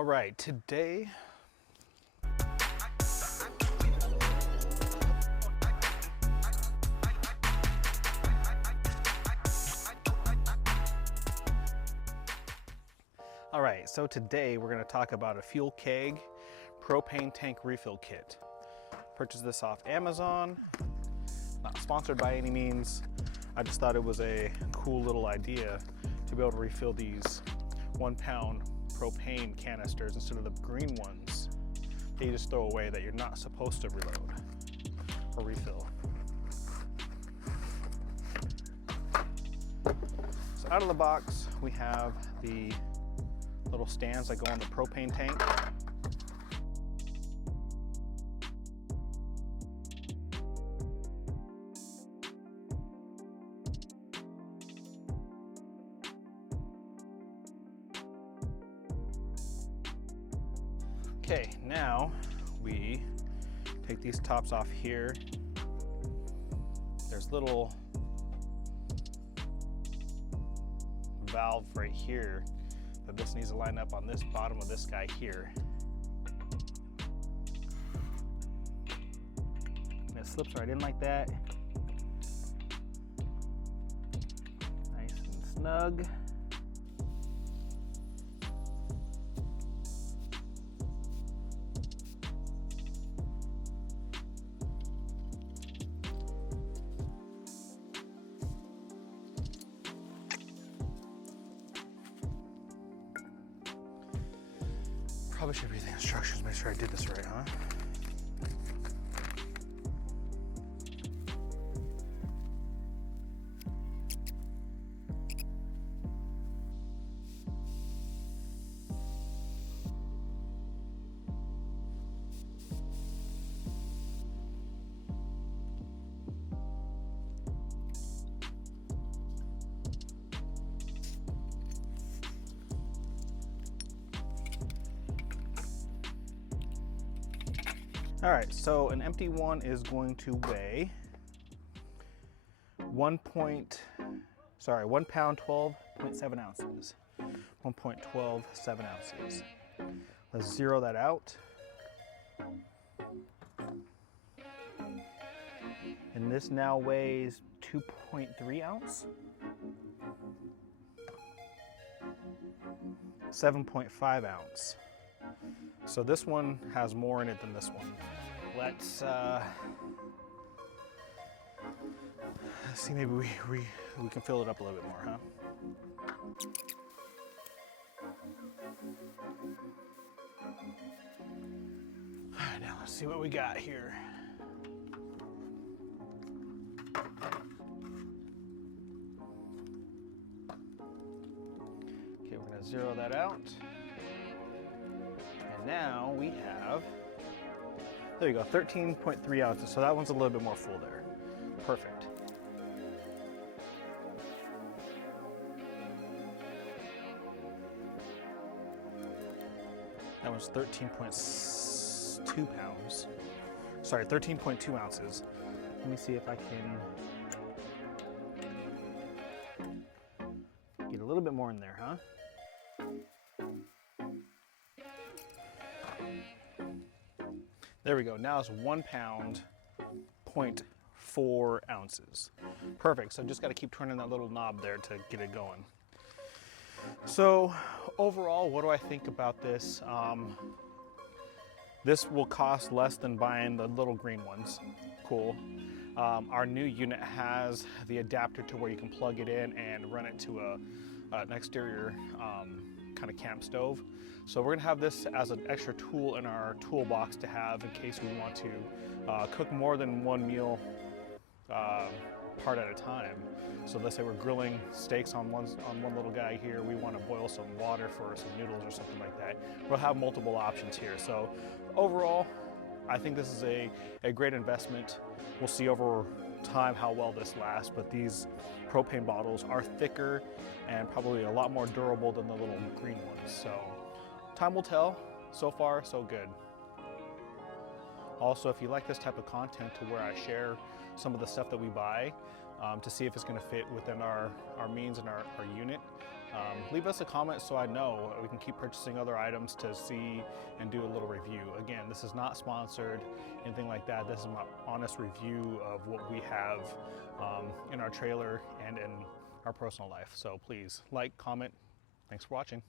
All right, today we're going to talk about a fuel keg propane tank refill kit. Purchased this off Amazon. Not sponsored by any means. I just thought it was a cool little idea to be able to refill these 1 pound propane canisters instead of the green ones that you just throw away that you're not supposed to reload or refill. So out of the box, we have the little stands that go on the propane tank. Okay, now we take these tops off here. There's little valve right here, but this needs to line up on this bottom of this guy here. And it slips right in like that. Nice and snug. Probably should read the instructions, make sure I did this right, huh? All right, so an empty one is going to weigh 1 pound, 12.7 ounces. 1.127 ounces. Let's zero that out. And this now weighs 2.3 ounce. 7.5 ounce. So this one has more in it than this one. Let's see, maybe we can fill it up a little bit more, huh? All right, now let's see what we got here. Okay, we're gonna zero that out. And now we have, there you go, 13.3 ounces. So that one's a little bit more full there. Perfect. That one's 13.2 pounds. Sorry, 13.2 ounces. Let me see if I can get a little bit more in there, huh? There we go, now it's 1 pound, 0.4 ounces. Perfect, so just gotta keep turning that little knob there to get it going. So overall, what do I think about this? This will cost less than buying the little green ones. Cool. Our new unit has the adapter to where you can plug it in and run it to an exterior kind of camp stove. So we're gonna have this as an extra tool in our toolbox to have in case we want to cook more than one meal part at a time. So let's say we're grilling steaks on one little guy here, we want to boil some water for some noodles or something like that. We'll have multiple options here. So overall, I think this is a great investment. We'll see over time how well this lasts, but these propane bottles are thicker and probably a lot more durable than the little green ones. So time will tell. So far, so good. Also, if you like this type of content to where I share some of the stuff that we buy to see if it's going to fit within our means and our unit, Leave us a comment so I know we can keep purchasing other items to see and do a little review. Again, this is not sponsored, anything like that. This is my honest review of what we have in our trailer and in our personal life. So please like, comment. Thanks for watching.